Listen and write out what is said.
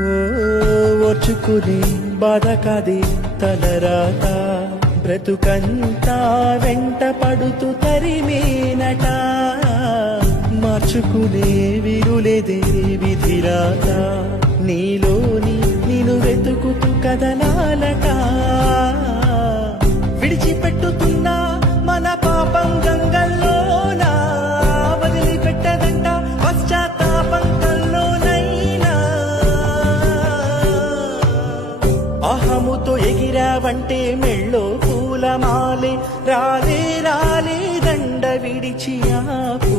ఓ ఓర్చుకునే బాధ తలరాత. బ్రతుకంతా వెంట పడుతూ తరిమేనట. మార్చుకునే విరులేదే విధిరాత. నీలోని నేను వెతుకుతూ కదనా అహముతో ఎగిరావంటే మెళ్ళో పూలమాలే. రాలే రాలే దండ విడిచి ఆ పూ